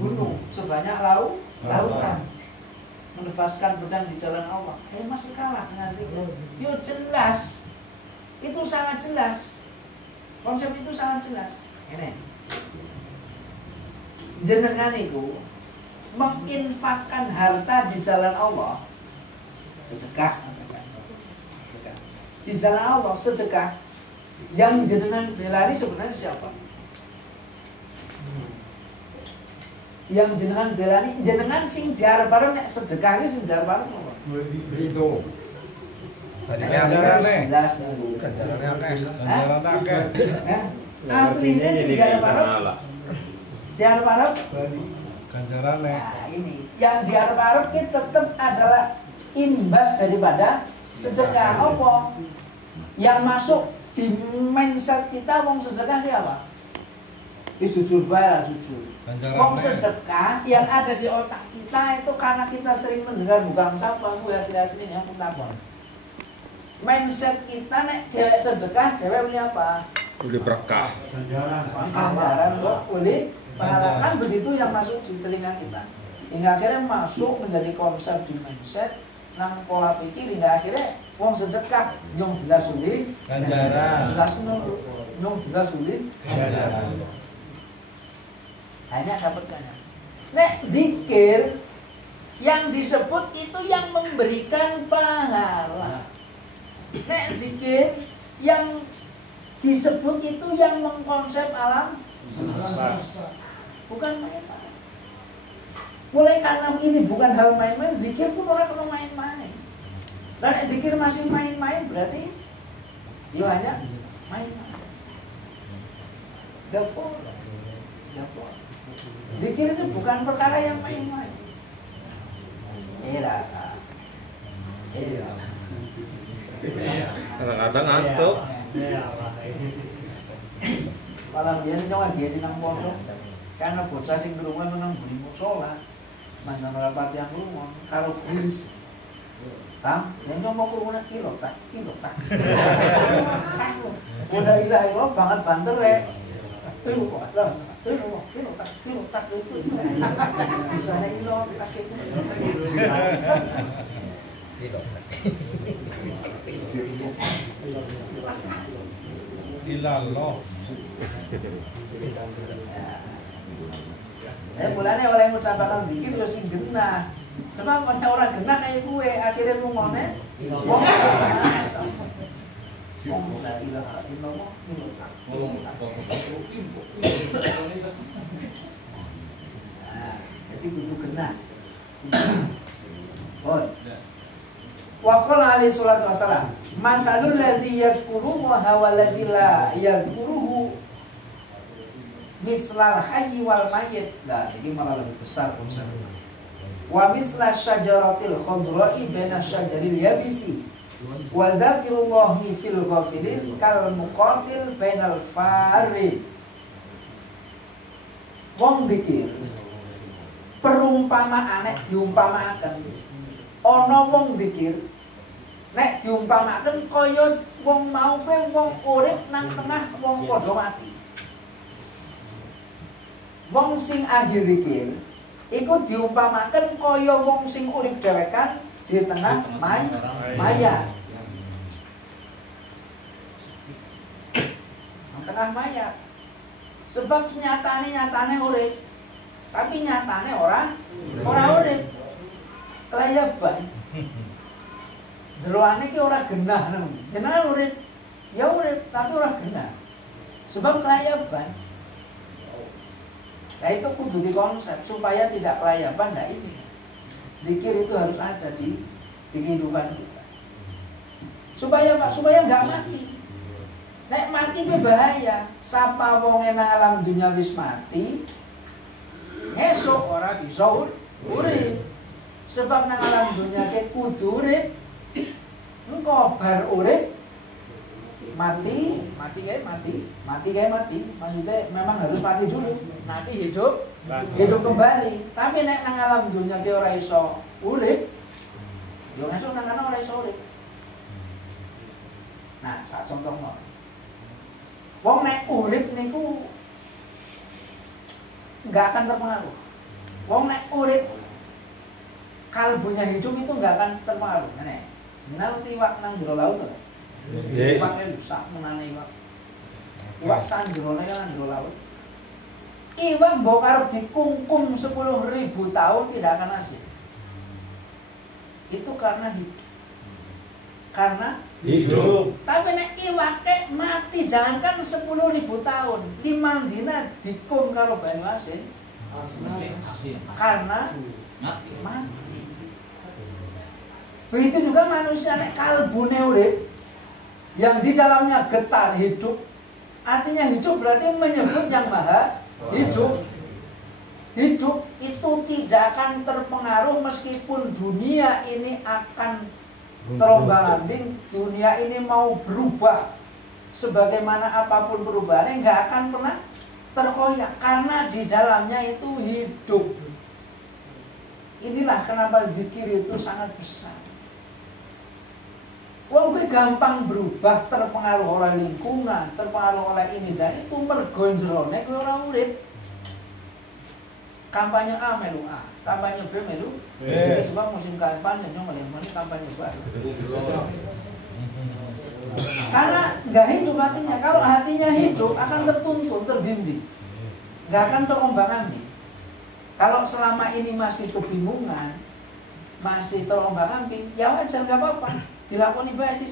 gunung, sebanyak lautan. Menebaskan pedang di jalan Allah. Masih kalah dengan zikir. Yo jelas. Itu sangat jelas. Konsep itu sangat jelas. Ini. Jenengan itu menginfakkan harta di jalan Allah, sedekah. Di jalan Allah sedekah. Yang jenengan belani sebenarnya siapa? Yang jenengan belani, jenengan sing diarep-arep nek sedekah iki sing diarep-arep apa? Itu. Ganjarane. Ganjarane akeh. Aslinya sing diarep-arep. Diarep-arep Ganjarane. Nah ini, yang diarep-arep ki tetap adalah imbas daripada sedekah. Apa? Yang masuk di mindset kita wong sedekah ki apa? Jujur bae, jujur. Wong sedekah yang ada di otak kita itu karena kita sering mendengar bukan sapa, hasil-hasilnya aku takon. Mindset kita nek cewek sedekah, cewek punya apa? Udah berkah. Ganjaran kok boleh pahala, kan begitu yang masuk di telinga kita. Hingga akhirnya masuk menjadi konsep di mindset nang pola pikir, hingga akhirnya wong sedekah nyong jelas uli Ganjaran. jelas nyong jelas uli ganjaran. Hanya dapat ganjaran. Nek zikir yang disebut itu yang memberikan pahala. Nek zikir yang disebut itu yang mengkonsep alam semesta. Bukan main-main. Mulai karena ini bukan hal main-main, zikir pun orang perlu main-main. Dan zikir masih main-main berarti ya hanya main-main. Dapur. Zikir itu bukan perkara yang main-main. Iya. Kadang-kadang ngantuk. Malah dia nyawa dia sing nang pondok. Karena bocah sing kerungan menang beli musola. Mantan rapat yang kerungan karo kuis. Tam, yang nyoba kerungan kilo tak. Udah ilah itu banget banter ya. Kilo tak itu. Misalnya kilo tak itu. Ilallah. Mulane oleh ngucapaken zikir yo sing genah. Sebab ana orang genah kaya gue akhirnya ngomongnya wong la ilaha illallah. Jadi kudu genah. Wa qala alaihi salatu wassalam, "Matsalul ladzi yadhkuru wa huwa alladzi la yadhkuruhu mislal hayy wal mayyit." Nah, ini malah lebih besar konsepnya. Wa misla syajaratil khadra'i baina syajaril yabisi. Wa dzakrullahi fil ghafilin kal muqatil bainal farid. Wong zikir perumpamaan nek diumpamaken ana wong zikir nek diumpamaken kaya wong mau wong urip nang tengah wong padha mati. Wong sing ahli zikir iku diumpamaken kaya wong sing urip dhewekan di tengah mayat. Nang tengah mayat. Sebab nyatane urip. Tapi nyatane ora urip. Kelayaban. Jeroane ki ora genah nang. Jenengan urip. Ya urip tapi ora genah. Sebab kelayaban. Nah itu kudu dikonsep supaya tidak kelayaban. Nah ini zikir itu harus ada di kehidupan kita. Supaya nggak mati. Nek mati bahaya. Sapa wong nang alam dunya wis mati, esuk ora bisa urip. Sebab nang alam dunya ke kudu urip. Engko bar urip mati. Maksudnya memang harus mati dulu. Nanti hidup kembali. Tapi nek nang alam dunya ke ora iso urip, yo esuk nang kana ora iso urip. Nah, tak contohno. Wong nek urip niku enggak akan terpengaruh. Wong nek urip kalbunya hidup itu nggak akan terpengaruh. Nek nal tiwak nang jero laut to. Iwake rusak menane iwak. Iwak sanjerone kan jero laut. Iwak mbok arep dikungkum 10.000 tahun tidak akan hasil. Itu karena hidup. Karena hidup. Tapi nek iwake mati jangankan 10.000 tahun, 5 dina dikum karo banyu asin. Karena mati. Begitu juga manusia nek kalbune urip yang di dalamnya getar hidup, artinya hidup berarti menyebut yang maha hidup. Hidup itu tidak akan terpengaruh meskipun dunia ini akan terombang-ambing, dunia ini mau berubah sebagaimana apapun perubahannya nggak akan pernah terkoyak karena di dalamnya itu hidup. Inilah kenapa zikir itu sangat besar. Wong kowe gampang berubah, terpengaruh oleh lingkungan, terpengaruh oleh ini dan itu mergo jerone kowe ora urip. Kampanye A melu A, kampanye B melu B. Sebab musim kampanye nyong meli kampanye B. Karena nggak hidup hatinya. Kalau hatinya hidup akan tertuntun, terbimbing, nggak akan terombang-ambing. Kalau selama ini masih kebingungan, masih terombang-ambing, ya wajar nggak apa-apa. Dilakoni baik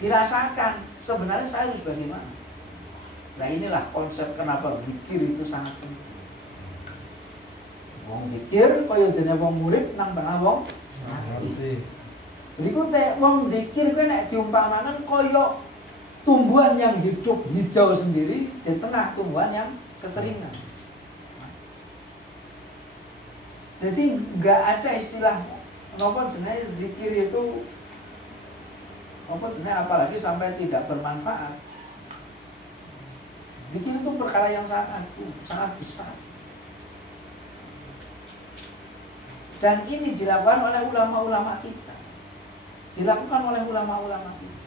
dirasakan sebenarnya saya harus bagaimana. Nah inilah konsep kenapa zikir itu sangat penting. Wong zikir kaya dene wong murid nang tengah wong mati. Berikutnya wong zikir kuwi nek diumpamakan kaya tumbuhan yang hidup hijau sendiri di tengah tumbuhan yang kekeringan. Jadi nggak ada istilah napa jenenge zikir itu apa jenenge apalagi sampai tidak bermanfaat. Zikir itu perkara yang sangat besar. Dan ini dilakukan oleh ulama-ulama kita. Dilakukan oleh ulama-ulama kita.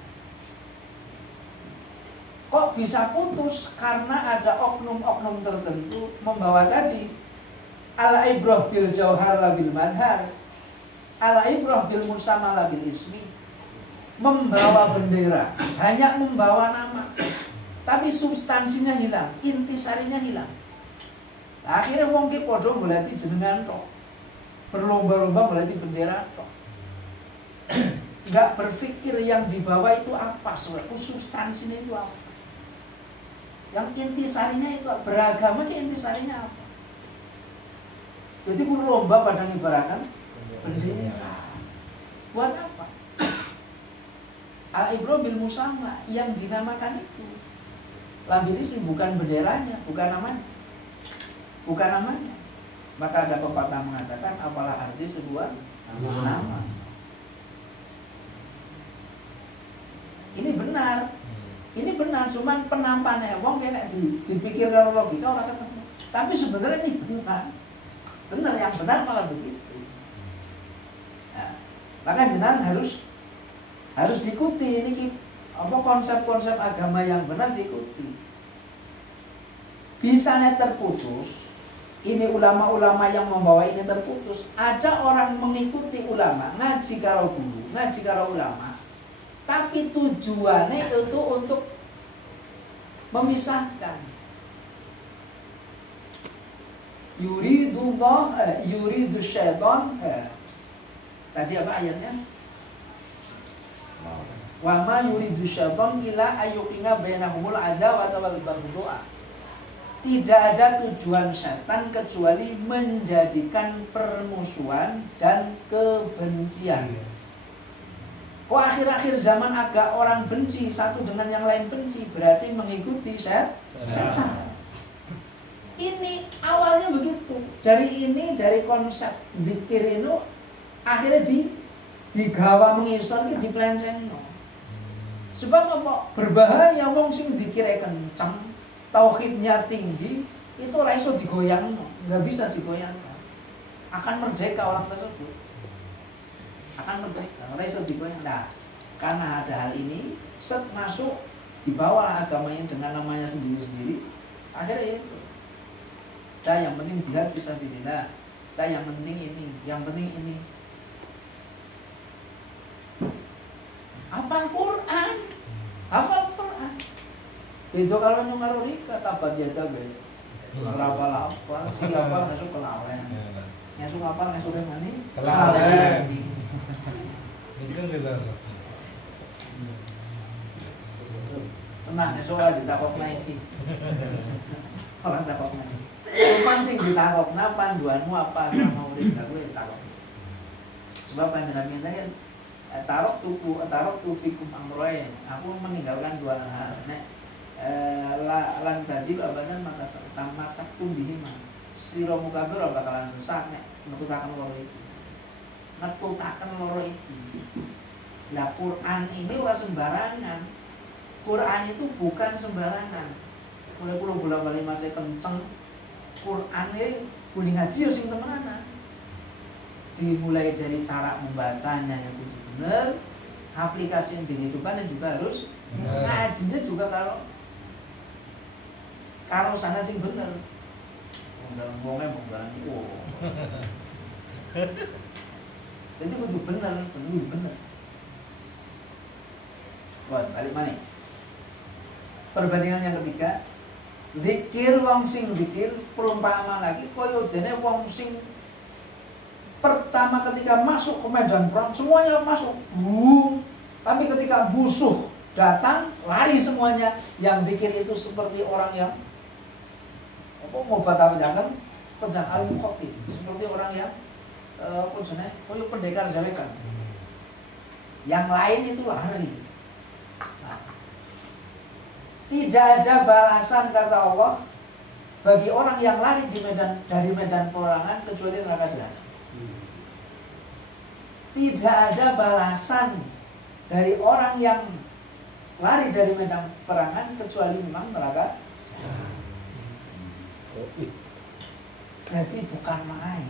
Kok bisa putus? Karena ada oknum-oknum tertentu membawa tadi al-ibrah bil jauhar bil madhar, al-ibrah bil musamala bil ismi. Membawa bendera, hanya membawa nama, tapi substansinya hilang, intisarinya hilang. Akhirnya wong ki padha goleki jenengan tok. Berlomba-lomba goleki bendera tok. Enggak berpikir yang dibawa itu apa, substansinya itu apa. Yang intisarinya itu beragama ki intisarinya apa. Jadi kudu lomba pada ngibaratkan bendera. Buat apa? Al-ibrah bil musamma yang dinamakan itu. Lambil itu bukan benderanya, bukan namanya. Bukan namanya. Maka ada pepatah mengatakan apalah arti sebuah nama. Ini benar. Ini benar, cuman penampannya wong kena dipikir karo logika ora ketemu. Tapi sebenarnya ini benar. Benar, yang benar malah begitu. Nah, maka jenengan harus diikuti ini apa konsep-konsep agama yang benar diikuti. Bisanya terputus, ini ulama-ulama yang membawa ini terputus. Ada orang mengikuti ulama, ngaji karo guru, ngaji karo ulama, tapi tujuannya itu untuk memisahkan. Yuridu syaitan. Tadi apa ayatnya? Wa ma yuridu syaitan illa ayyuqina bainahumul adawata wal baghdha. Tidak ada tujuan setan kecuali menjadikan permusuhan dan kebencian. Kok akhir-akhir zaman agak orang benci satu dengan yang lain benci, berarti mengikuti setan. Ini awalnya begitu. Dari konsep zikir itu akhirnya digawa mengisor di diplencengno. Sebab apa? Berbahaya wong sing zikire kencang, tauhidnya tinggi, itu ora iso digoyangno, enggak bisa digoyangkan. Akan merdeka orang tersebut. Akan merdeka, ora iso digoyang. Nah, karena ada hal ini, set masuk dibawa agama ini dengan namanya sendiri-sendiri. Akhirnya itu. Dah yang penting jihad fisabilillah. Dah yang penting ini, yang penting ini. Hafal Quran. Hafal Quran. Itu kalau nyungar rika tabat jaga guys. Rapal-apal, sing apal ngesuk kelalen. Ngesuk apal ngesuk mani? Kelalen. Itu kan tidak rasa. Tenang, esok lah ditakokna iki. Orang takokna. Cuman sing ditakokna panduanmu apa sama urip aku ditakok. Sebab panjenengan minta kan tarok fikum amroin. Aku meninggalkan dua hal. Nek lan badil abadan maka masak tumbihi mah. Sira mukabir bakalan rusak nek metutaken loro iki. Metutaken loro iki. Lah Quran ini ora sembarangan. Quran itu bukan sembarangan. Mulai kula bola-bali maca kenceng. Quran ini kuning ngaji yo sing temenan. Dimulai dari cara membacanya yang benar, aplikasi yang kehidupan juga harus ngajinya juga kalau sana sing bener. Dalam wongnya bukan jadi kudu bener, kudu bener. Wah, balik mana? Perbandingan yang ketiga, zikir wong sing zikir perumpamaan lagi koyo dene wong sing pertama ketika masuk ke medan perang semuanya masuk, tapi ketika musuh datang lari semuanya. Yang zikir itu seperti orang yang ngobat apa jangan penjan alim kopi, seperti orang yang koyo pendekar jawekan. Yang lain itu lari. Nah, tidak ada balasan kata Allah bagi orang yang lari dari medan peperangan kecuali neraka jahanam. Tidak ada balasan dari orang yang lari dari medan peperangan kecuali memang neraka. Jadi bukan main.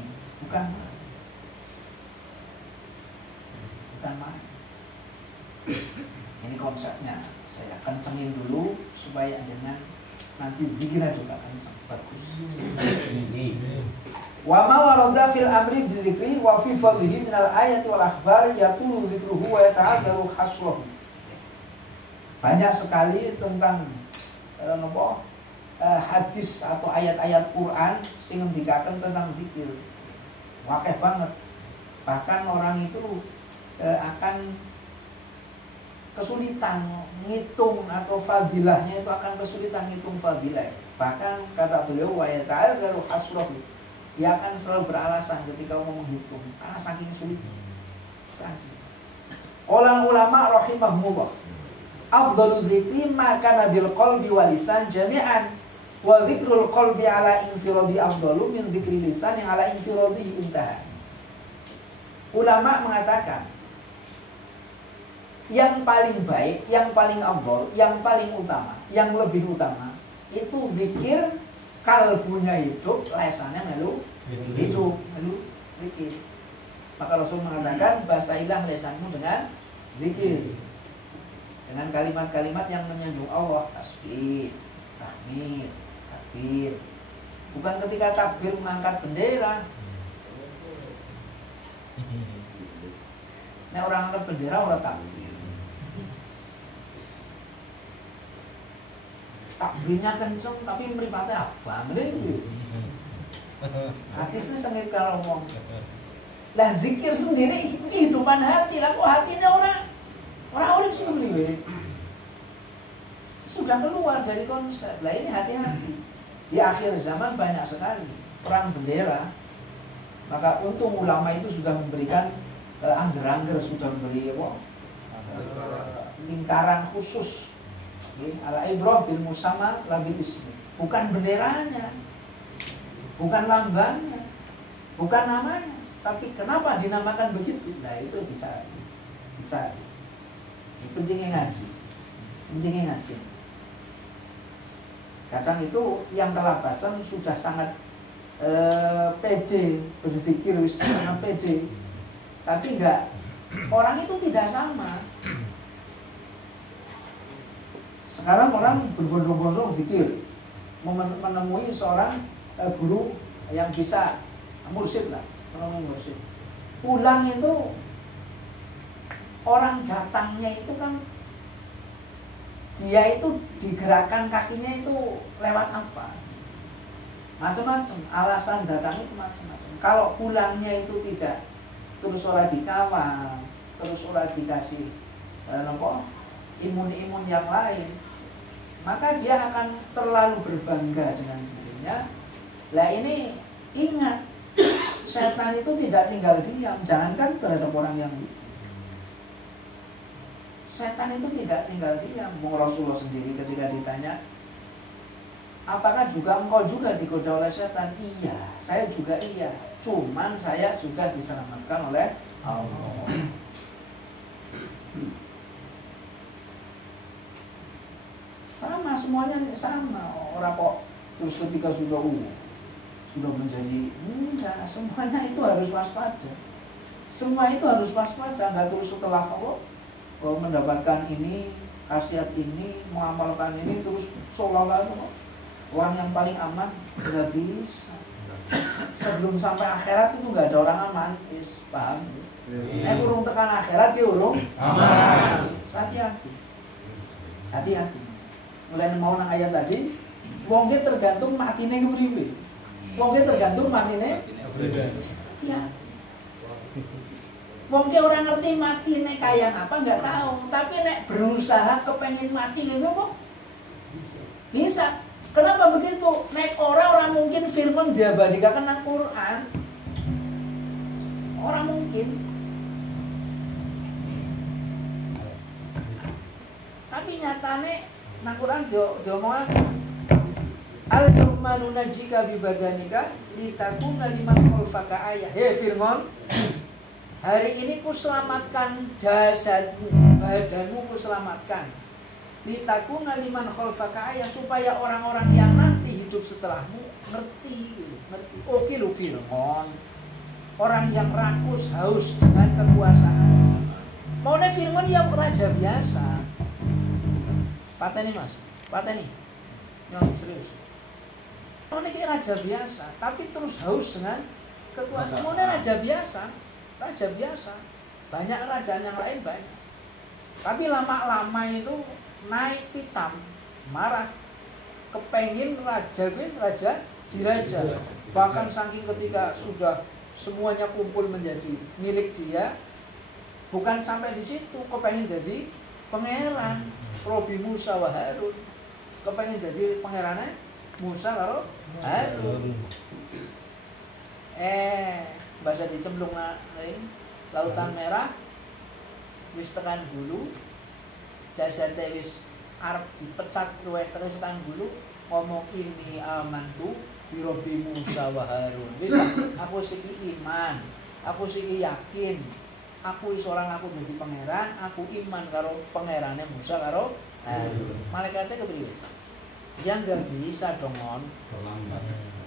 Ini konsepnya. Saya kencengin dulu supaya jangan nanti dikira juga kenceng. Bagus. Wa ma warada fil amri bidzikri wa fi fadlihi minal ayati wal akhbar yatulu dzikruhu wa yata'addaru hasruhu. Banyak sekali tentang hadis atau ayat-ayat Quran sing ngendikaken tentang zikir. Wakeh banget. Bahkan orang itu akan kesulitan ngitung atau fadilahnya itu akan kesulitan ngitung fadilah. Bahkan kata beliau wa yata'addaru hasruhu. Dia akan selalu beralasan ketika mau menghitung karena saking sulit. Orang ulama rahimahumullah, afdalu dzikri ma kana bil qalbi wal lisan jami'an wa dzikrul qalbi ala infiradi afdalu min dzikri lisan yang ala infiradi intaha. Ulama mengatakan yang paling baik, yang paling afdal, yang paling utama, yang lebih utama itu zikir kalbunya hidup, lesannya melu hidup, melu zikir. Maka Rasul mengatakan basailah lesanmu dengan zikir, dengan kalimat-kalimat yang menyandung Allah, tasbih, tahmid, takbir. Bukan ketika takbir mengangkat bendera. Nah, orang angkat bendera orang takbir. Takbirnya kenceng tapi mripate apa? Mrene. Hati sengit kalau ngomong. Lah zikir sendiri kehidupan hati. Lah kok hatinya orang sih beli. Sudah keluar dari konsep. Lah ini hati-hati. Di akhir zaman banyak sekali perang bendera. Maka untung ulama itu sudah memberikan angger-angger, sudah memberi lingkaran khusus. Ala ibrah bil musamma la bil ismi. Bukan benderanya, bukan lambangnya, bukan namanya, tapi kenapa dinamakan begitu? Nah itu dicari. Pentingnya ngaji. Kadang itu yang kelabasan sudah sangat pede berzikir, sangat pede, tapi enggak, orang itu tidak sama. Sekarang orang berbondong-bondong zikir, menemui seorang guru yang bisa mursyid lah, namanya mursyid. Pulang itu orang datangnya itu kan dia itu digerakkan kakinya itu lewat apa? Macam-macam, alasan datang itu macam-macam. Kalau pulangnya itu tidak, terus orang dikawal, terus orang dikasih imun-imun yang lain, maka dia akan terlalu berbangga dengan dirinya. Lah ini ingat, setan itu tidak tinggal diam, jangankan terhadap orang yang setan itu tidak tinggal diam. Rasulullah sendiri ketika ditanya, apakah juga engkau juga digoda oleh setan? Iya, saya juga iya. Cuman saya sudah diselamatkan oleh Allah. Sama, semuanya sama. Orang kok terus ketika sudah menjadi enggak, semuanya itu harus waspada. Semua itu harus waspada, nggak terus setelah kok mendapatkan ini, khasiat ini, mengamalkan ini, terus seolah-olah orang yang paling aman. Nggak bisa. Sebelum sampai akhirat itu nggak ada orang aman, paham? Urung tekan akhirat dia urung aman. Hati-hati. Hati-hati. Mulai mau nang ayat tadi, wongke tergantung matine kepriwe. Wongke tergantung matine hati-hati. Mungkin orang ngerti mati nek kayak apa nggak tahu, tapi nek berusaha kepengen mati gitu kok bisa. Kenapa begitu? Nek orang mungkin firman diabadikan nang Quran, orang mungkin. Tapi nyatane nang Quran diomong al-yawma nunajjika bi badanika litakuna liman khalfaka ayah. Hei Firman, hari ini ku selamatkan jasadmu, badanmu ku selamatkan. Litakuna liman khalfaka ayah, supaya orang-orang yang nanti hidup setelahmu ngerti. Oke lu Firman, orang yang rakus haus dengan kekuasaan. Maunya Firman yang raja biasa. Pateni Mas, pateni. Yang serius. Maunya kayak raja biasa, tapi terus haus dengan kekuasaan. Maunya raja biasa. Raja biasa, banyak raja yang lain banyak, tapi lama-lama itu naik pitam, marah, kepengin raja diraja, bahkan saking ketika sudah semuanya kumpul menjadi milik dia, bukan sampai di situ, kepengin jadi pangeran, Robi Musa wa Harun, kepengin jadi pangerannya Musa karo Harun. Bahasa dicemplung lautan merah, wis tekan gulu, jasate wis arep dipecat luwih terus tekan gulu, ngomong ini amantu bi Rabbi Musa wa Harun. Wis aku siki iman, aku siki yakin, aku wis orang aku dadi pangeran, aku iman karo pangerane Musa karo Harun. Malaikatnya kepriwe? Ya nggak bisa dongon,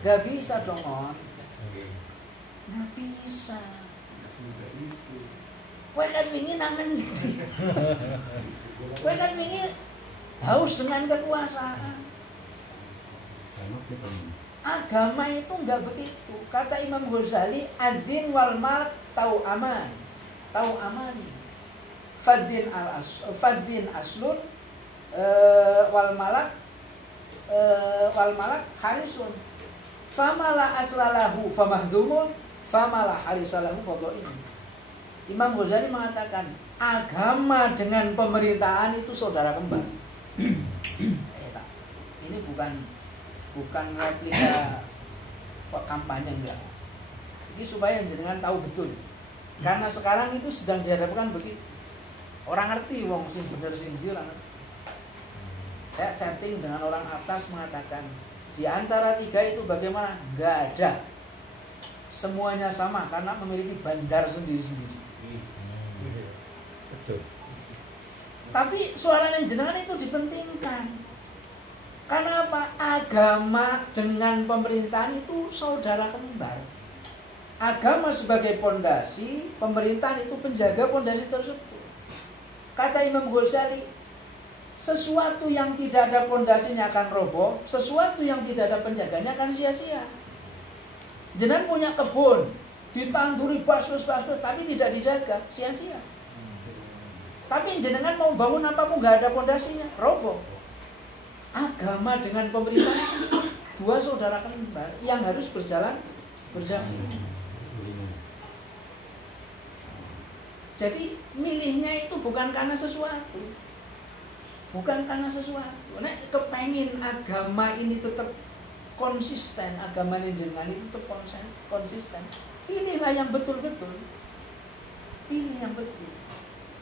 nggak bisa dongon. Nggak bisa. Kowe kan wingi nang endi? Kowe kan wingi haus dengan kekuasaan. Agama itu enggak begitu. Kata Imam Ghazali, ad-din wal mal tau aman. Tau amani. Faddin aslun wal malak harisun. Famala aslalahu famahdumun, famala harisalahu fadhain. Imam Ghazali mengatakan agama dengan pemerintahan itu saudara kembar. Ini bukan replika kampanye, enggak. Ini supaya jenengan tahu betul. Karena sekarang itu sedang dihadapkan begitu. Orang ngerti wong sing bener sing ndi ora. Saya chatting dengan orang atas mengatakan di antara tiga itu bagaimana? Enggak ada. Semuanya sama karena memiliki bandar sendiri-sendiri. Betul. Tapi suara jenengan itu dipentingkan. Karena apa? Agama dengan pemerintahan itu saudara kembar. Agama sebagai pondasi, pemerintahan itu penjaga pondasi tersebut. Kata Imam Ghazali, Sesuatu yang tidak ada pondasinya akan roboh, sesuatu yang tidak ada penjaganya akan sia-sia. Jenengan punya kebun, ditanduri bas-bas, tapi tidak dijaga, sia-sia. Tapi jenengan mau bangun apapun nggak ada pondasinya, roboh. Agama dengan pemerintah dua saudara kembar yang harus berjalan bersama. Jadi milihnya itu bukan karena sesuatu. Bukan karena sesuatu. Nek kepengin agama ini tetap konsisten, agama jenengan itu tetap konsisten. Pilihlah yang betul-betul. Pilih yang betul.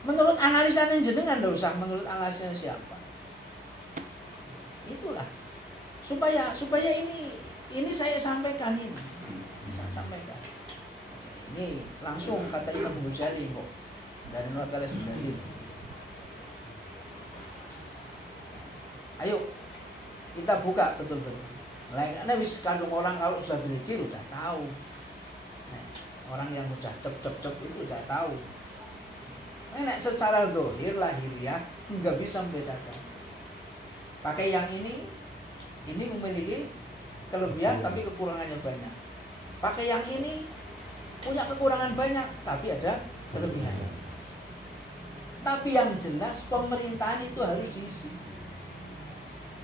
Menurut analisa jenengan, enggak usah menurut analisa siapa. Itulah. Supaya ini saya sampaikan ini. Saya sampaikan. Ini langsung kata Imam Ghazali kok. Dari Nuwakala sendiri. Ayo kita buka betul-betul. Karena wis kandung orang kalau sudah berzikir udah tahu. Nah, orang yang udah cep itu udah tahu. Nek secara zahir lahiriah nggak bisa membedakan. Pakai yang ini memiliki kelebihan tapi kekurangannya banyak. Pakai yang ini punya kekurangan banyak tapi ada kelebihan. Tapi yang jelas pemerintahan itu harus diisi.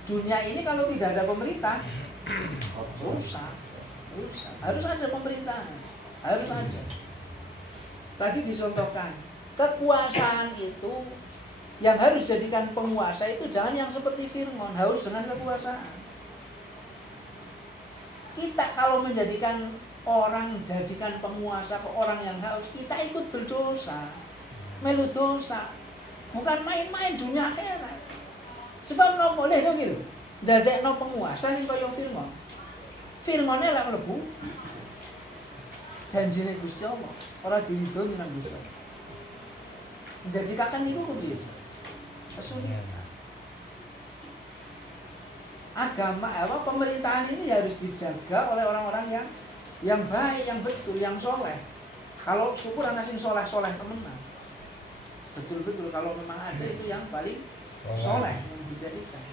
Dunia ini kalau tidak ada pemerintah rusak. Harus ada pemerintahan, harus ada. Tadi dicontohkan kekuasaan itu yang harus jadikan penguasa itu jangan yang seperti Fir'aun, harus dengan kekuasaan. Kita kalau menjadikan orang jadikan penguasa ke orang yang haus, kita ikut berdosa, melu dosa, bukan main-main dunia akhirat. Sebab no boleh dong gitu, dadekno penguasa nih kaya Fir'aun. Fir'aunnya lah mlebu janjine Gusti Allah, ora diidoni nang Gusti Allah. Menjadikan niku kudu kesulitan. Agama pemerintahan ini harus dijaga oleh orang-orang yang baik, yang betul, yang soleh. Kalau syukur anak sing soleh temenan. Betul-betul kalau memang ada itu yang paling soleh yang dijadikan.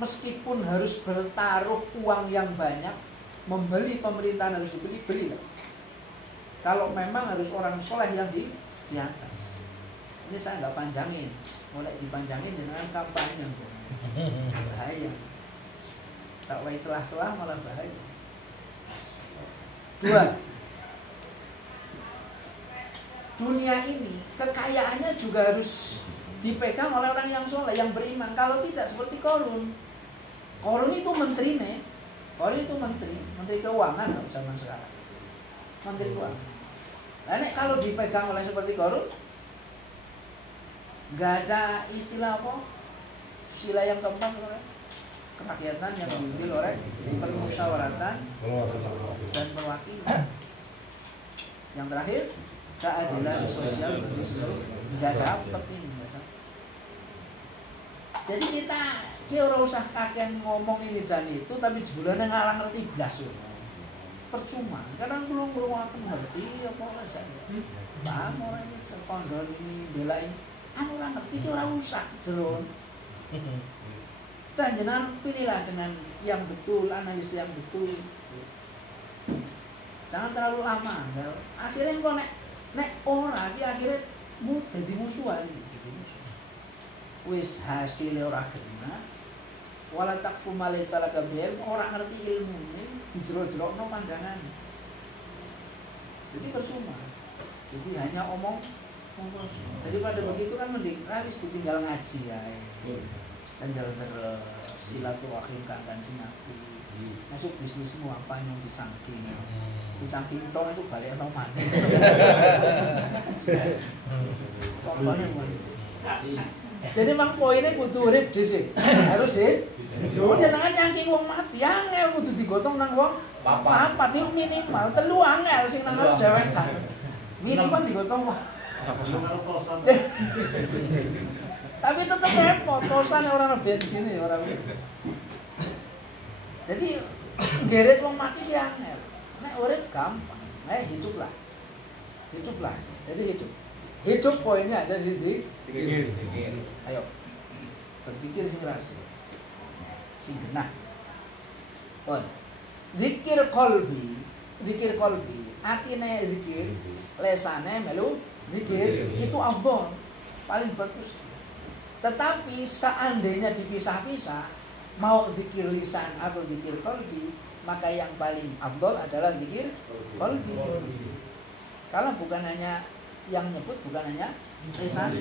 Meskipun harus bertaruh uang yang banyak, membeli pemerintahan harus beli. Kalau memang harus orang soleh yang di atas. Ini saya nggak panjangin, mulai dipanjangin dengan kampanye bahaya. Tak wae selah-selah malah bahaya. 2. Dunia ini kekayaannya juga harus dipegang oleh orang yang soleh, yang beriman. Kalau tidak seperti Korun. Korun itu menteri nih. Korun itu menteri keuangan zaman sekarang. Menteri keuangan. Nah, kalau dipegang oleh seperti Korun, nggak ada istilah apa? Sila yang keempat, kerakyatan yang diambil oleh permusyawaratan dan perwakilan. Yang terakhir, keadilan sosial nggak dapat ini. Jadi kita ora usah kakek ngomong ini dan itu, tapi sebulannya ngarang ngerti blas yo. Percuma, kadang belum akan ngerti apa aja. Bang orang ini sekondor ini bela ini, orang ngerti itu orang usah jerun. Dan jenengan pilihlah dengan yang betul, analisis yang betul. Jangan terlalu lama. Akhirnya kok nek ora iki akhirnya dadi musuhan iki. Wis hasilnya ora kena. Wala takfu ma laysa laka bil, ora ngerti ilmune, dijero-jerokno pandangan. Jadi percuma. Jadi hanya omong terus. Jadi pada begitu kan mending wis ditinggal ngaji ae. Dan jalan terus silaturahim kan Nabi. Masuk bisnismu apa yang dicangking. Dicangking tong itu balik roman. Soalnya jadi mang poinnya kudu urip dhisik. Harus sih. Lho jenengan nyangking wong mati angel kudu digotong nang wong papat itu minimal 3 angel sing nang dewek kan. Minimal digotong wong. Tapi tetep repot, tosan orang bensin ya orang. Jadi geret wong mati ki angel. Nek urip gampang. Hiduplah. Jadi hidup. Hidup poinnya ada di zikir. Ayo. berpikir sing rasional, sing genah. Pun zikir qalbi, atine zikir, lesane melu zikir itu afdol, paling bagus. Tetapi seandainya dipisah-pisah, mau zikir lisan atau zikir qalbi, maka yang paling afdol adalah zikir qalbi. Kalau bukan hanya yang nyebut, bukan hanya lisan.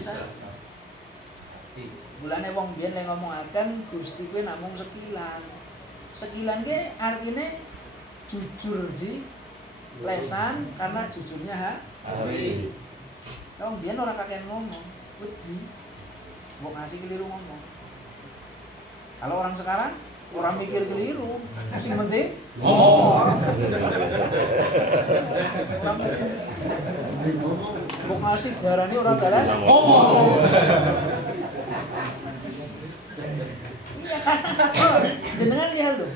Mulane wong biyen lek ngomongaken Gusti kuwi namung sekilan. Sekilan ke artinya jujur di lesan karena jujurnya hati. Wong biyen ora kakek ngomong, wedi. Mau ngasih keliru ngomong. Kalau orang sekarang orang mikir keliru, sing penting ngomong. Mau ngasih darani orang balas ngomong. Iya kan? Jenengan lihat loh.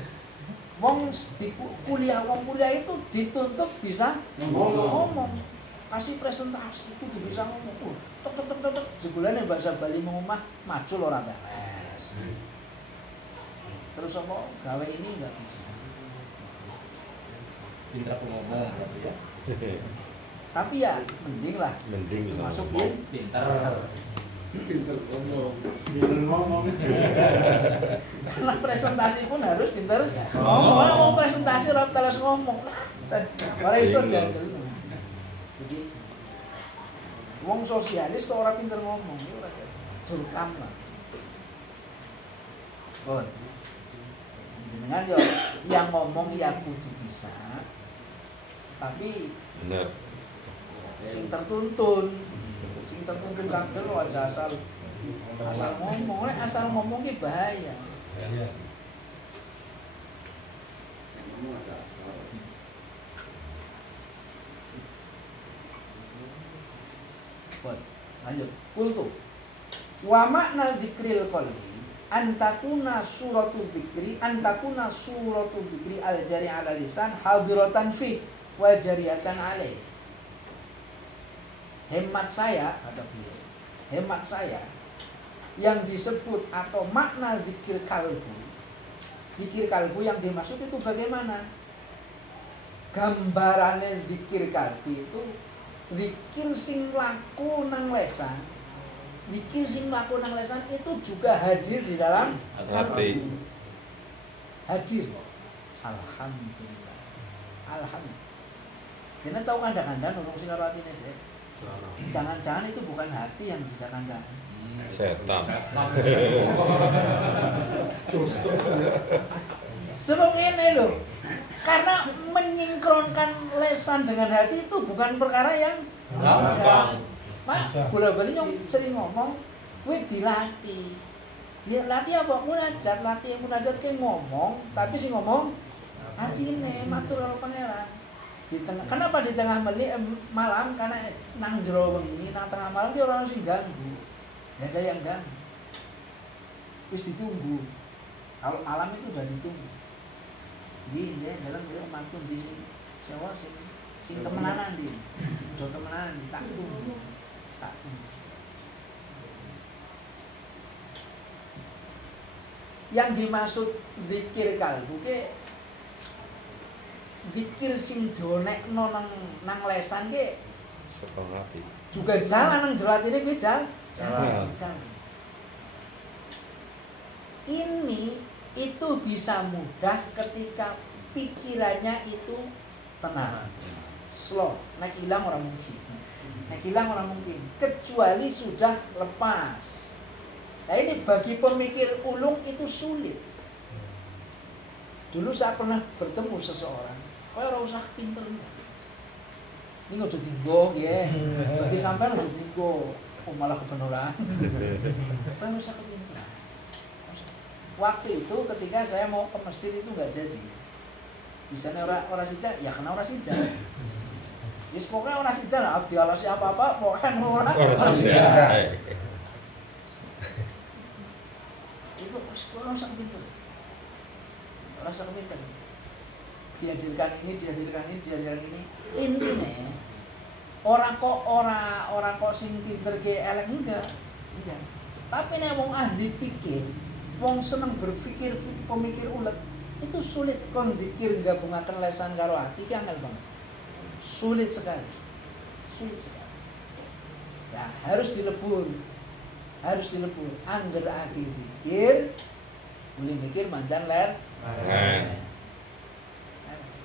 Wong di kuliah itu dituntut bisa ngomong. Kasih presentasi kudu bisa ngomong. Tek jebulane bahasa Bali mengumah macul ora beres. Terus apa gawe ini enggak bisa. Pintar ngomong berarti ya. Tapi ya mending bisa masuk pintar ngomong. Karena presentasi pun harus pintar ngomong. Mau presentasi ora terus ngomong. Ora iso jangkel. Begitu. Wong sosialis kok ora pinter ngomong, ora curkam lah. Bon. Jenengan yo yang ngomong ya kudu bisa. Tapi bener. Sing tertuntun kantor aja asal ngomong, asal ngomong ki bahaya. Ngomong aja asal. Lanjut. Kultu. Wa makna zikril qalbi antakuna suratu zikri al-jari ala lisan hadiratan fi wa jariyatan alaih. Hemat saya, kata beliau, yang disebut atau makna zikir kalbu yang dimaksud itu bagaimana? Gambarannya zikir kalbi itu zikir sing laku nang lesan itu juga hadir di dalam hati. Hadir. Alhamdulillah. Kita tahu kadang-kadang orang sing karo atine dek. Jangan-jangan itu bukan hati yang dijakanda. Setan. Sebab ini loh. Karena menyingkronkan lesan dengan hati itu bukan perkara yang gampang. Mas, bola-bali yang sering ngomong, gue dilatih. Dia latih apa? Munajat ke ngomong, tapi si ngomong hatine matur karo pangeran. Kenapa di tengah malam? Karena nang jero wengi, nang tengah malam dia orang sing ganggu. Enggak ada yang ganggu. Wis ditunggu. Kalau malam itu udah ditunggu. Di dalam dia mantun di sini. Jawa sing temenanan di. Do temenanan tak tunggu. Yang dimaksud zikir kalbu ke zikir sing donekno nang lesan ke seperti juga jalan nang jero atine kuwi jalan. Ini itu bisa mudah ketika pikirannya itu tenang, slow. Nek ilang orang mungkin, kecuali sudah lepas. Nah ini bagi pemikir ulung itu sulit. Dulu saya pernah bertemu seseorang, ora usah pinter. Ini udah tinggo ya, bagi sampean udah tinggo, malah kebenaran. Ora usah kepinteran. Waktu itu ketika saya mau ke Mesir itu nggak jadi. Misalnya orang sida, ya kena orang sida. Yes, pokoknya orang sida lah, dialasi apa-apa, pokoknya orang sida. Itu orang sangat pintar. Orang sangat pintar. Dihadirkan ini. Intinya orang kok sing pinter ke elek enggak. Tapi nek wong ahli pikir, wong seneng berpikir, pemikir ulet, itu sulit kon zikir gabungaken lesan karo hati ki angel banget. Sulit sekali. Sulit sekali. Nah, harus dilebur. Harus dilebur. Angger agi zikir, boleh mikir mandan ler.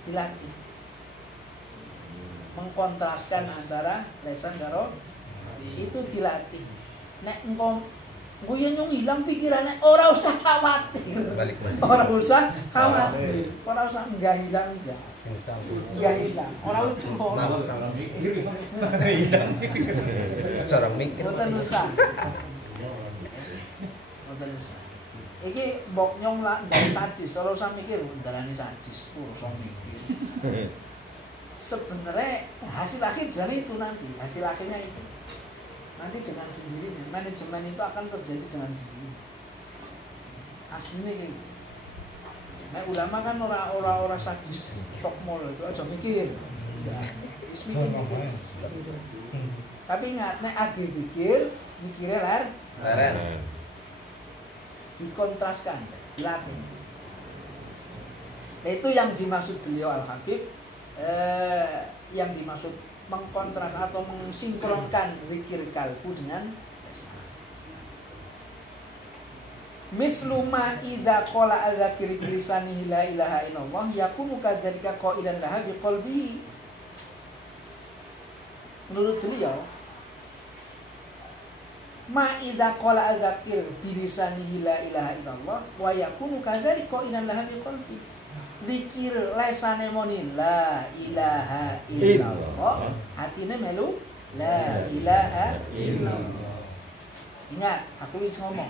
Dilatih. Mengkontraskan antara lesan karo itu dilatih. Nek engko gue nyong hilang pikirannya, ora usah khawatir. Ora usah khawatir. Ora usah enggak hilang enggak. Enggak hilang. Ora usah mikir. Cara mikir. Boten usah. Boten usah. Iki mbok nyong lah gawe sadis, ora usah mikir ndarani sadis, ora usah mikir. Sebenarnya hasil akhir jane itu nanti, hasil akhirnya itu. Nanti dengan sendirinya, manajemen itu akan terjadi dengan sendirinya. Aslinya gitu. Nah, ulama kan orang sadis, sok mol itu aja mikir. Enggak. Wis mikir. Tapi ingat, nek agi zikir, mikirnya lar. Dikontraskan, dilatih. Nah, itu yang dimaksud beliau Al-Habib, yang dimaksud mengkontras atau mensinkronkan zikir kalbu dengan lesan. Misluma idza qala al-dzakir bi lisanihi la ilaha illallah yakunu kadzalika qailan laha bi qalbihi. Menurut beliau, ma idza qala al-dzakir bi lisanihi la ilaha illallah wa yakunu kadzalika qailan laha bi qalbihi. Zikir lesane moni la ilaha illallah, hatine melu la ilaha illallah. Ingat, aku wis ngomong,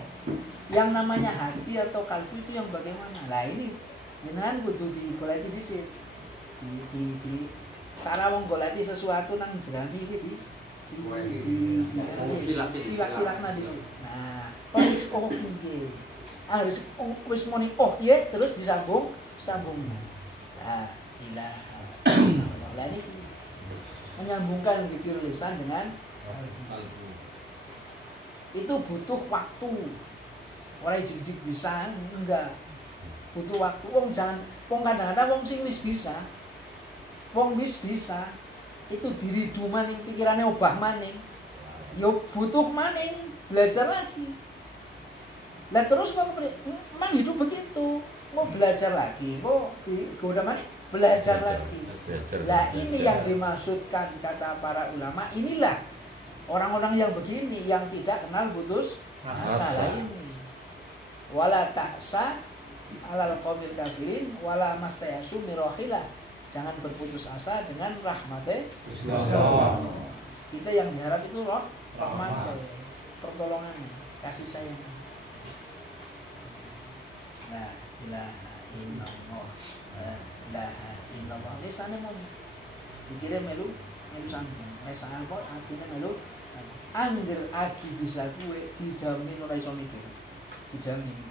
yang namanya hati atau kalbu itu yang bagaimana? Lah ini jenengan kudu digoleki dhisik. Di cara wong goleki sesuatu nang jerami iki silak-silakna dhisik. Nah, wis piye? Harus wis muni ya terus disambung sambungnya. La ilaha illallah. Ini menyambungkan zikir lisan dengan kalbu. Itu butuh waktu. Ora jijik bisa enggak. Butuh waktu. Wong kadang-kadang wong sing wis bisa. Wong wis bisa itu diridu maning pikirane obah maning. Yo butuh maning belajar lagi. Lah terus memang hidup begitu. Mau belajar lagi, mau digoda mana? Belajar lagi. Lah ini yang dimaksudkan kata para ulama. Inilah orang-orang yang begini, yang tidak kenal putus asa ini. Wala ta'sa alal qaumil kafirin wala mastayasu mirahila. Jangan berputus asa dengan rahmat-e Allah. Kita yang diharap itu rahmat, pertolongan, kasih sayang. Nah, la illallah, la illallah. Lesane mau dikira melu sambung. Lesane kok artinya melu. Angger agi bisa gue dijamin ora iso mikir. Dijamin.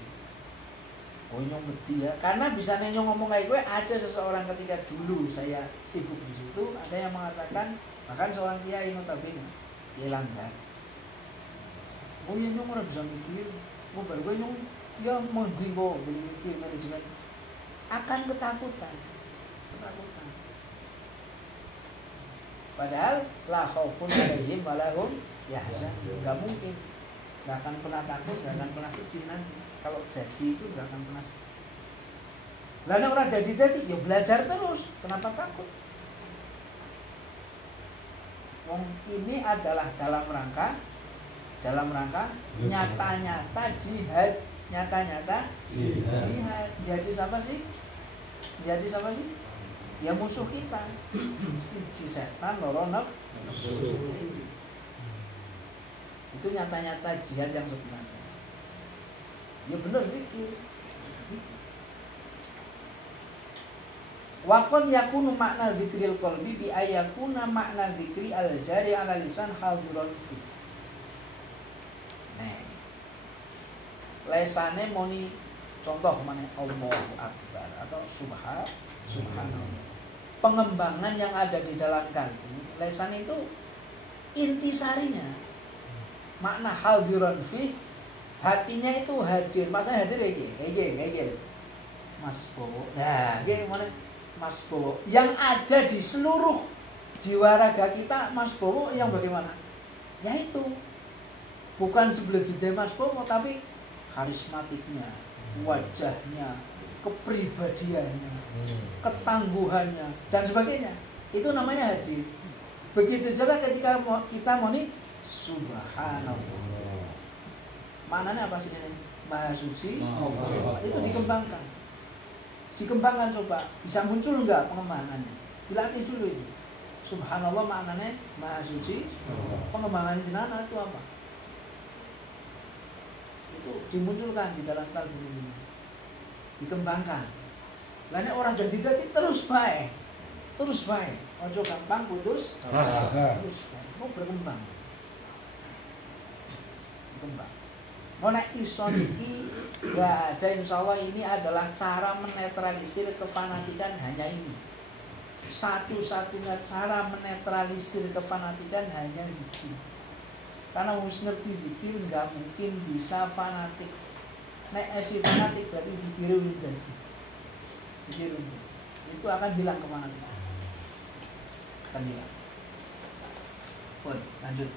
Oh nyong mesti ya. Karena bisa nyong ngomong kayak gue, ada seseorang ketika dulu saya sibuk di situ, ada yang mengatakan, bahkan seorang kiai notabene, hilang kan. Oh ya nyong ora bisa mikir. Oh baru gue nyong ya mau mikir manajemen akan ketakutan. Padahal la khaufun 'alaihim wa lahum yahzanun. Enggak mungkin. Enggak akan pernah takut, enggak akan pernah sedih nanti. Kalau jadi itu enggak akan pernah sedih. Lah nek ora jadi ya belajar terus. Kenapa takut? Wong ini adalah dalam rangka nyata-nyata jihad. Nyata-nyata jihad. Jadi siapa sih? Ya musuh kita. Si setan loro nafsu. Itu nyata-nyata jihad yang sebenarnya. Ya benar zikir. Waqad yakunu makna zikril qalbi bi ayakuna makna zikri al-jari ala lisan hadiran fi. Lesane moni contoh mana Allahu Akbar atau subhanallah. Pengembangan yang ada di dalam kalbu, lesan itu intisarinya makna hadiran fi hatinya itu hadir, maksudnya hadir kayak Mas Bowo. Nah, gimana Mas Bowo yang ada di seluruh jiwa raga kita, Mas Bowo yang bagaimana? Yaitu bukan sebelah jeda Mas Bowo, tapi karismatiknya, wajahnya, kepribadiannya, ketangguhannya dan sebagainya. Itu namanya hadir. Begitu juga ketika kita muni subhanallah. Maknanya apa sih ini? Maha suci Allah. Itu dikembangkan. Dikembangkan coba. Bisa muncul enggak pengembangannya? Dilatih dulu itu. Subhanallah maknanya Maha suci. Pengembangannya di mana itu apa? Itu dimunculkan di dalam kalbu ini. Dikembangkan. Lainnya orang jadi terus baik. Terus baik. Ojo gampang putus. Terus baik. Mau berkembang. Berkembang. Nek iso niki enggak ada, insyaallah ini adalah cara menetralisir kefanatikan hanya ini. Satu-satunya cara menetralisir kefanatikan hanya zikir. Karena wis ngerti zikir enggak mungkin bisa fanatik. Nek esi fanatik berarti zikir wis jadi. Zikir itu akan hilang kefanatikan. Akan hilang. Pun lanjut.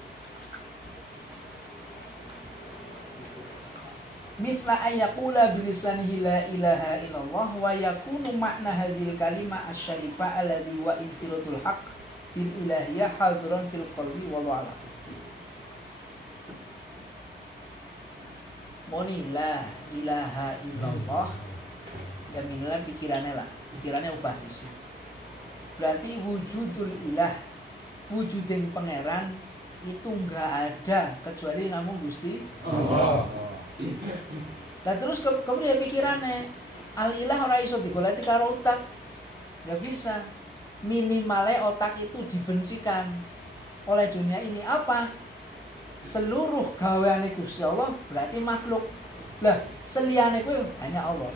Misla ayyaqula bilisanihi la ilaha illallah wa yakunu makna hadhil kalimah asy-syarifah alladhi wa infiratul haqq bil ilahiyah hadran fil qalbi wal ala. Moni la ilaha illallah ya minilan pikirannya lah, pikirannya ubah disi. Berarti wujudul ilah, wujudin pangeran itu enggak ada kecuali namun Gusti Allah. Nah terus kemudian pikirannya al-ilah ora iso digoleki karo otak. Enggak bisa. Minimalnya otak itu dibencikan oleh dunia ini. Apa? Seluruh gaweane Gusti Allah berarti makhluk. Lah, seliyane kuwi hanya Allah.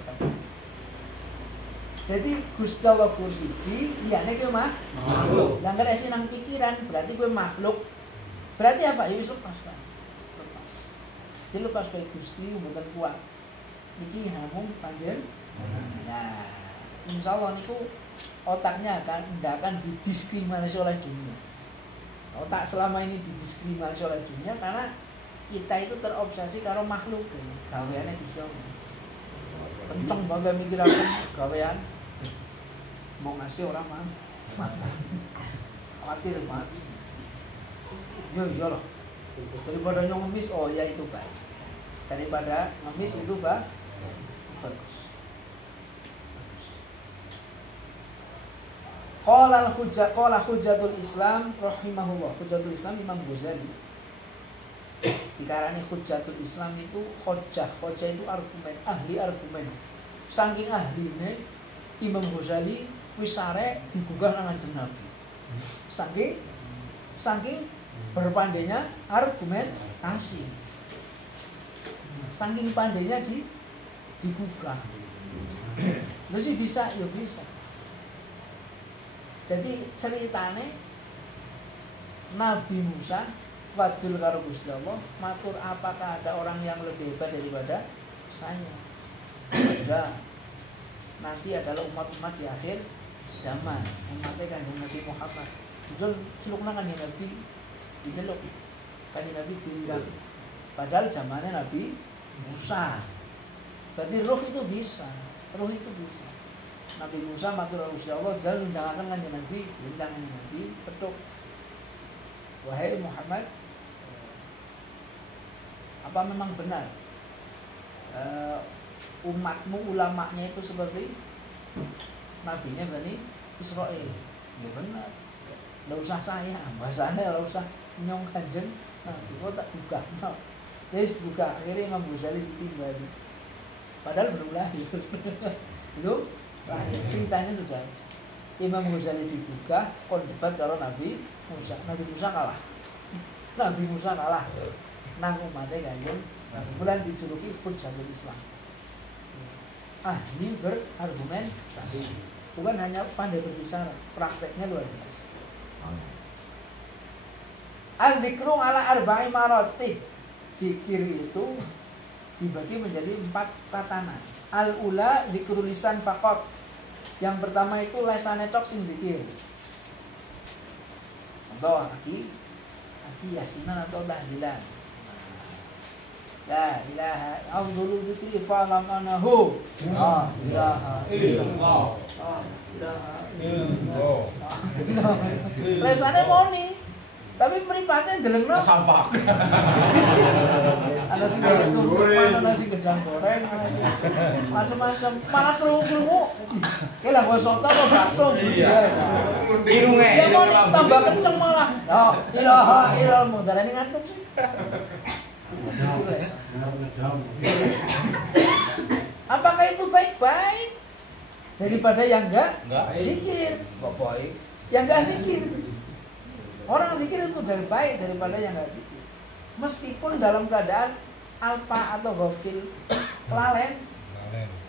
Jadi Gusti Allah ku siji, liyane kuwi makhluk. Lah nek esi nang pikiran berarti kuwi makhluk. Berarti apa? Ya wis lepas. Jadi lepas baik Gusti bukan kuat. Niki hamung panjen. Nah, insyaallah niku otaknya tidak akan didiskriminasi oleh dunia. Otak selama ini didiskriminasi oleh dunia karena kita itu terobsesi karo makhluk. Gaweane bisa. Kenceng banget mikir aku gawean. Mau ngasih orang mah. Khawatir banget. Yo iya loh. Daripada ngemis, oh ya itu baik. Daripada ngemis itu bagus. Qala hujatul Islam rahimahullah. Hujatul Islam Imam Ghazali. Dikarani hujatul Islam itu hujjah. Hujjah itu argumen, ahli argumen. Saking ahline Imam Ghazali wis sare digugah nang Kanjeng Nabi. Saking berpandainya argumentasi, saking pandainya digugah. Lu sih bisa, ya bisa. Jadi ceritane Nabi Musa wadul karo Gusti Allah, matur apakah ada orang yang lebih hebat daripada saya? Ada. Nanti adalah umat-umat di akhir zaman, umatnya Kanjeng Nabi Muhammad. Jujur celukna kan Nabi diceluk, Kanjeng Nabi ditinggal. Padahal zamannya Nabi Musa. Berarti roh itu bisa. Nabi Musa matur Gusti Allah jalan nindakaken Kanjeng Nabi, diundang Nabi petuk. Wahai Muhammad, apa memang benar umatmu ulamanya itu seperti nabinya Bani Israil? Ya benar. Nggak usah saya, bahasanya nggak usah nyong Kanjeng Nabi, kok tak buka. Jadi buka, akhirnya Imam Ghazali ditinggal. Padahal belum lahir. Belum lahir. Ceritanya sudah ada. Imam Ghazali dibuka, kon debat kalau Nabi Musa. Nabi Musa kalah. Nang umatnya Kanjeng Nabi. Bulan dijuluki Hujatul Islam. Ahli berargumentasi. Bukan hanya pandai berbicara, prakteknya luar biasa. Az-zikru ala arba'i maratib. Zikir itu dibagi menjadi 4 tatanan. Al-ula dzikrul lisan faqat. Yang pertama itu lesane tok sing zikir. Contoh aki yasinan atau tahlilan. La ilaha afdhalu dzikri fa'lamanahu. La ilaha illallah. La ilaha illallah. Lesane moni. Tapi mripate ndelengno Sampak. Ada sing goreng, ada sing gedang goreng, macam-macam. Malah krungu-krungu. Kayak lah kok soto kok bakso. Iya. Irunge. Ya mau tambah kenceng malah. Ya, ilaha illallah. Darane ngantuk sih. Apakah itu baik-baik? Daripada yang enggak zikir. Kok baik? Yang enggak zikir. Orang zikir itu lebih baik daripada yang enggak zikir. Meskipun dalam keadaan alpa atau ghafil, kelalen.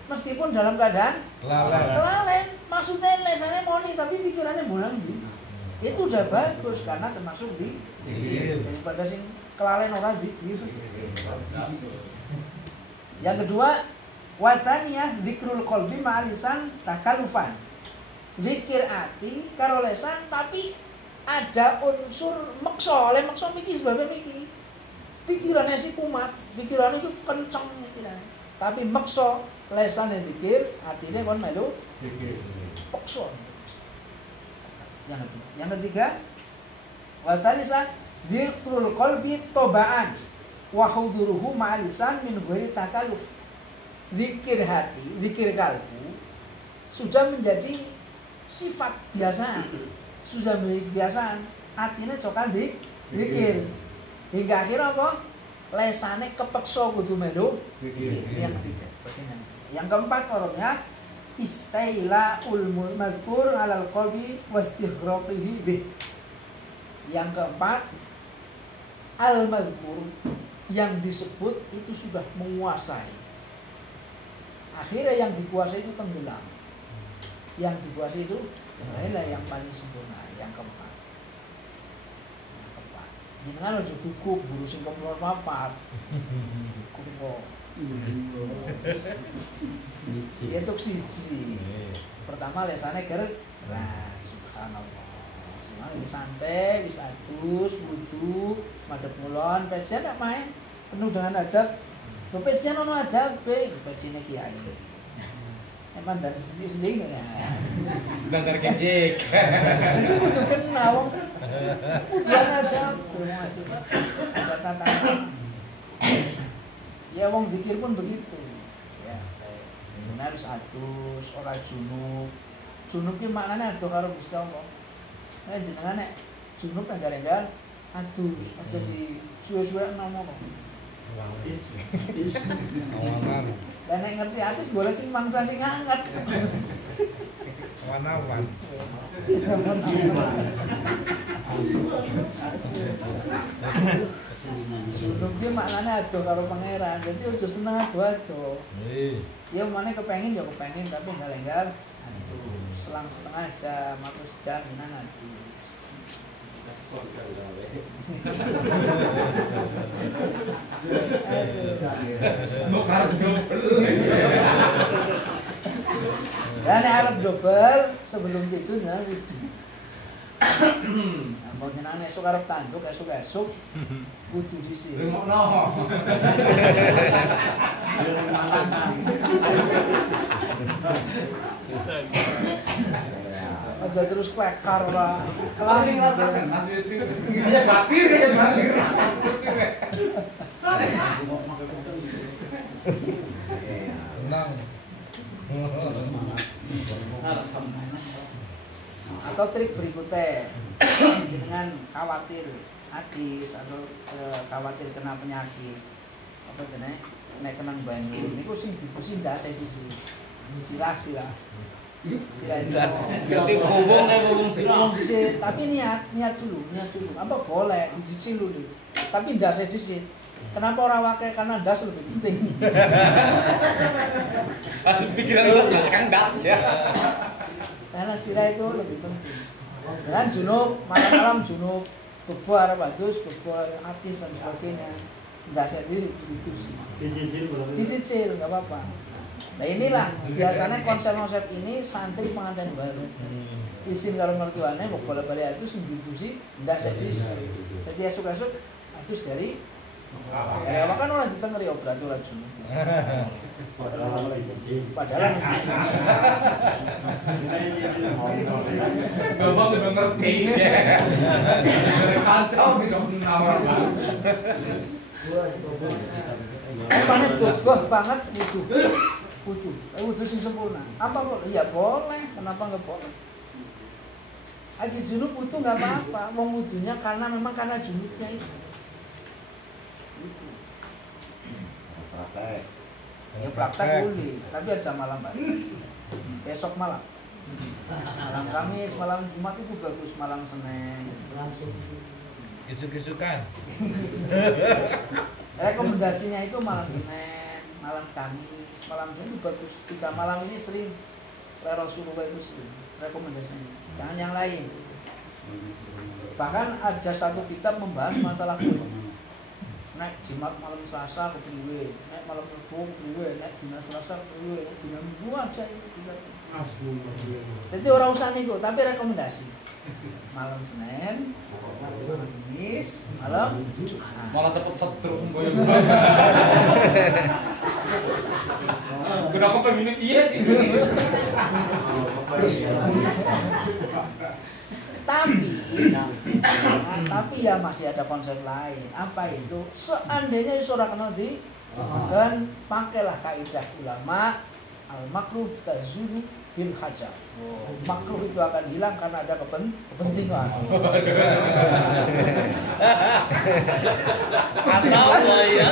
Meskipun dalam keadaan kelalen, maksudnya lesannya moni tapi pikirannya bulang di. Itu udah bagus karena termasuk zikir. Daripada sing kelalen orang zikir. Yang kedua, wasaniyah zikrul qalbi ma'al lisan takalufan. Zikir ati karo lesan tapi ada unsur maksa, oleh maksa mikir sebabnya mikir. Pikirannya si kumat, pikirannya itu kencang pikirannya. Tapi maksa lesane zikir, atine kon melu zikir. Paksa. Yang ketiga, wasalisa dzikrul qalbi tobaan wa huduruhu ma'al lisan min ghairi takaluf. Zikir hati, zikir kalbu sudah menjadi sifat biasa. Sudah menjadi kebiasaan, artinya cokan zikir. Hingga akhirnya apa? Lesane kepeksa kudu melu zikir. Yang ketiga. Yang keempat orangnya istilaul mazkur alal qalbi wastighraqihi bih. Yang keempat, al mazkur yang disebut itu sudah menguasai. Akhirnya yang dikuasai itu tenggelam. Yang dikuasai itu adalah yang paling sempurna, yang keempat. Jenengan aja cukup guru sing kemlor papat. Kumpul. Ya tok siji. Pertama lesane keras, subhanallah. Semua santai, bisa adus, wudu, madhep ngulon, pesen nak main penuh dengan adab. Pesen ono adab, pesine kiai. Emang dari sendiri ya. Bantar kejek. Itu betul kenal. Udah ada tatanan. Ya wong zikir pun begitu. Ya, harus atus, ora junub. Junub ki maknane ado karo Gusti Allah. Nek jenengan nek junub enggal-enggal aduh, aja di suwe-suwe ngono. Awanan. Dan nek ngerti atis boleh sing mangsa sing hangat. Awan-awan. Junub ki maknane ado karo pangeran. Dadi aja seneng ado-ado. Ya mana kepengen ya kepengen tapi enggal-enggal aduh. Selang setengah jam atau sejam minan aduh. Dan Arab double sebelum itu nanti. Mau jenengan esuk arep tanduk esuk-esuk kudu dhisik. Rungokno. Aja terus klekar ora. Lari rasakan hasil sini. Ya batir. Tenang. Atau trik berikutnya, dengan khawatir hadis atau khawatir kena penyakit, apa jenis, nek kenang banyu, niku sing dipusin dasi silah. Berarti hubung sirah. Tapi niat dulu. Apa boleh dijiksi dulu. Tapi dasi disit. Kenapa orang wakai? Karena das lebih penting. harus pikiran lu kan das ya. Karena sirah itu lebih penting. Dan junub, malam-malam junub, bebuah arep adus, bebuah atis dan sebagainya. Enggak jadi gitu sih. Dicicil Dicicil nggak apa-apa. Nah inilah biasanya konsep-konsep ini santri pengantin baru. Isin kalau mertuanya mau bola balik itu gitu sih, enggak jadi. Jadi esok-esok atus dari apa kan orang kita ngeri obat tuh lagi. Padahal Gampang udah ngerti. Kacau di nawar banget. panet bodoh banget wudhu sing sempurna. Apa kok? Ya boleh, kenapa nggak boleh? Lagi junub wudhu nggak apa-apa, wong wudhunya karena junubnya itu. Ya praktek boleh, tapi aja malam hari. Besok malam. Malam Kamis, malam Jumat itu bagus, malam Senin. Isuk-isukan. Rekomendasinya itu malam Senin, malam Kamis, malam Jumat itu bagus. 3 malam ini sering Rasulullah itu sering rekomendasinya. Jangan yang lain. Bahkan ada satu kitab membahas masalah kulit. Nek Jumat malam Selasa kepriwe, nek malam Rebo kepriwe, nek dina Selasa kepriwe, nek dina Minggu aja itu juga. Jadi orang usah niku, tapi rekomendasi. Malam Senin, malam Kamis, malam Malah cepet setrum boyo. Kenapa pengen iya ini? Tapi ya masih ada konsep lain. Apa itu? Seandainya seorang kenal di dan pakailah kaidah ulama al-makruh tazulu bil hajar. Makruh itu akan hilang karena ada kepentingan. Atau ya.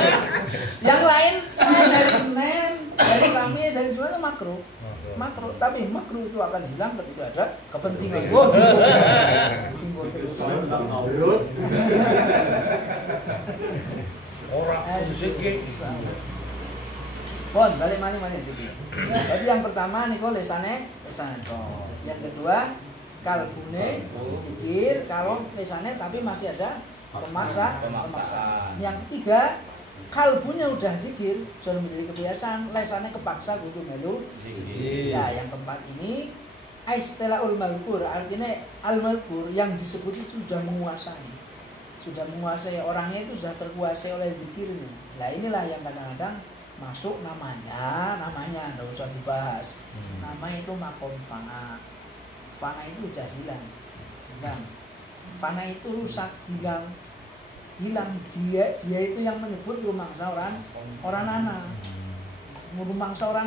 Yang lain saya dari Senin, dari Kamis, dari Jumat itu makruh. Makruh, tapi makruh itu akan hilang ketika ada kepentingan. Orang musik Pon, balik mana jadi. Jadi yang pertama nih kok lesane toh. Yang kedua kalbune pikir kalau lesane tapi masih ada pemaksaan. Yang ketiga kalbunya udah zikir, sudah menjadi kebiasaan, lesannya kepaksa kudu melu. Ya, yang keempat ini istilahul mazkur, artinya al-mazkur yang disebut itu sudah menguasai. Sudah menguasai, orangnya itu sudah terkuasai oleh zikirnya. Nah, inilah yang kadang-kadang masuk namanya enggak usah dibahas. Nama itu makom fana. Fana itu udah hilang. Fana itu rusak, hilang dia itu yang menyebut rumangsa orang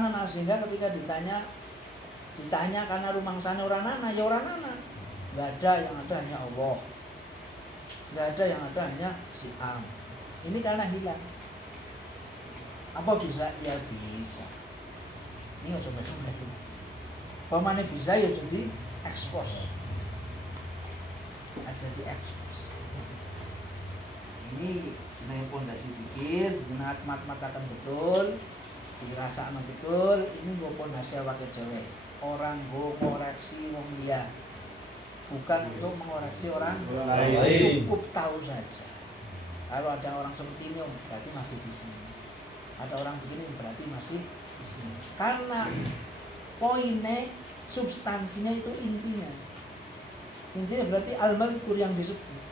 anak sehingga ketika ditanya karena rumangsanya orang anak ya orang anak nggak ada, yang ada hanya Allah, nggak ada yang ada hanya si Am. Ini karena hilang. Apa bisa? Ya bisa. Ini nggak coba pemane bisa ya jadi ekspos aja di ekspos. Ini jenenge pondasi pikir, benar matakan betul, dirasakan betul. Ini gue pondasi awake dhewe. Orang gue koreksi wong dia, bukan untuk mengoreksi orang lain. Cukup tahu saja. Kalau ada orang seperti ini, berarti masih di sini. Ada orang begini, berarti masih di sini. Karena poinnya, substansinya itu intinya. Intinya berarti al-mazkur yang disebut.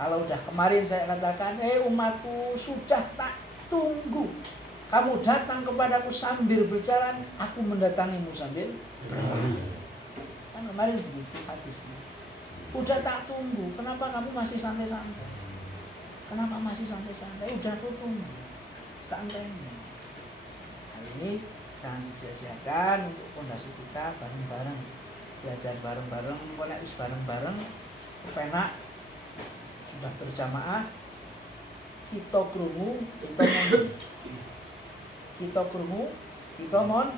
Kalau udah kemarin saya katakan, umatku sudah tak tunggu. Kamu datang kepadaku sambil berjalan, aku mendatangimu sambil berlari. Kan kemarin begitu hadisnya. Udah tak tunggu, kenapa kamu masih santai-santai? Kenapa masih santai-santai? Udah aku tunggu. Santai. Nah, ini jangan disia-siakan untuk fondasi kita bareng-bareng. Belajar bareng-bareng, koneksi bareng-bareng, penak. Sudah berjamaah, kita krungu, kita mon,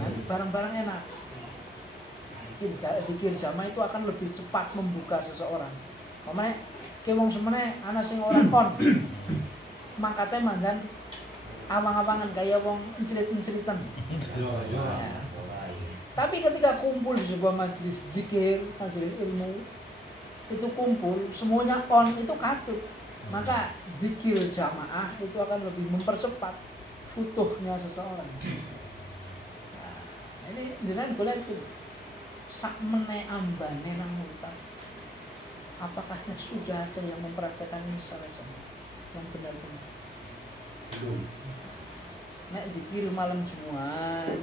nanti bareng-bareng enak. Zikir jamaah itu akan lebih cepat membuka seseorang. Makanya, kewong semene ana sing ora kon, mangkate mandan awang-awangan kayak wong encelit-encelitan. Ya. Tapi ketika kumpul di sebuah majelis zikir, majelis ilmu, itu kumpul, semuanya on, itu katut. Maka zikir jamaah itu akan lebih mempercepat futuhnya seseorang. Nah, ini dengan boleh itu sak meneh ambane nang mutar. Apakahnya sudah ada yang mempraktekkan ini secara jamaah yang benar-benar? Belum. Nek zikir malam Jumat,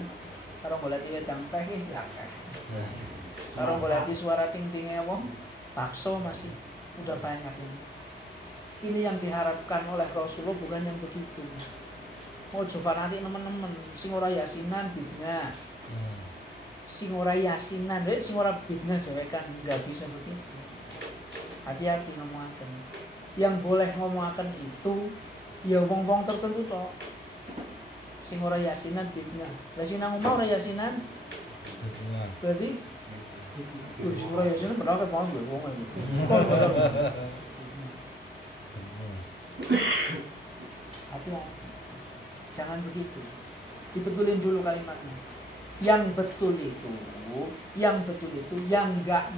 karo golek wedang teh iki akeh. Karo golek suara ting-tinge wong, pakso masih udah banyak ini. Ini yang diharapkan oleh Rasulullah bukan yang begitu. Mau coba nanti teman-teman, sing ora yasinan bidnya, sing ora yasinan, sing ora bidnya dewekan nggak bisa begitu. Hati-hati ngomongaken. Yang boleh ngomongaken itu ya wong-wong tertentu toh. Sing ora yasinan bidnya. Lah sing nang omah ora yasinan. Berarti sing ora yasinan padahal kepon wong iki. Hati-hati, jangan begitu. Dibetulin dulu kalimatnya. Yang betul itu yang nggak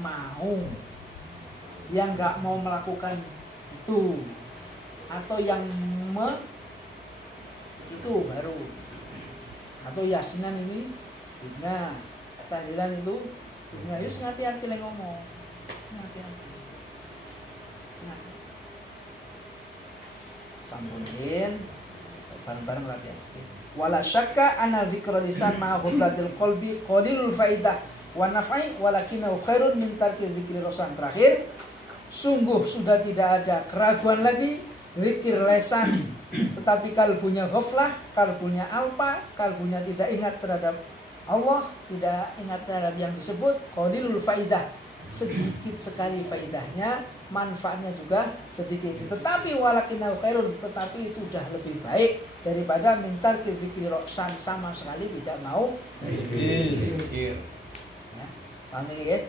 mau melakukan itu, atau yang itu baru, atau yasinan ini, nah tahlilan itu, nah yus hati-hati lagi ngomong, hati-hati. Sampunin bareng-bareng latihan. Wala syakka anna dzikra lisan ma'a ghuflatil qalbi qalilul faidah wa naf'i walakinahu khairun min tarki dzikri rasan. Terakhir, sungguh sudah tidak ada keraguan lagi zikir lesan tetapi kalbunya ghaflah, kalbunya alpa, kalbunya tidak ingat terhadap Allah, tidak ingat terhadap yang disebut qalilul faidah, sedikit sekali faidahnya, manfaatnya juga sedikit. Tetapi walakinau khairun, tetapi itu sudah lebih baik daripada mintar ke zikri roksan, sama sekali tidak mau zikir. Ya, paham ya?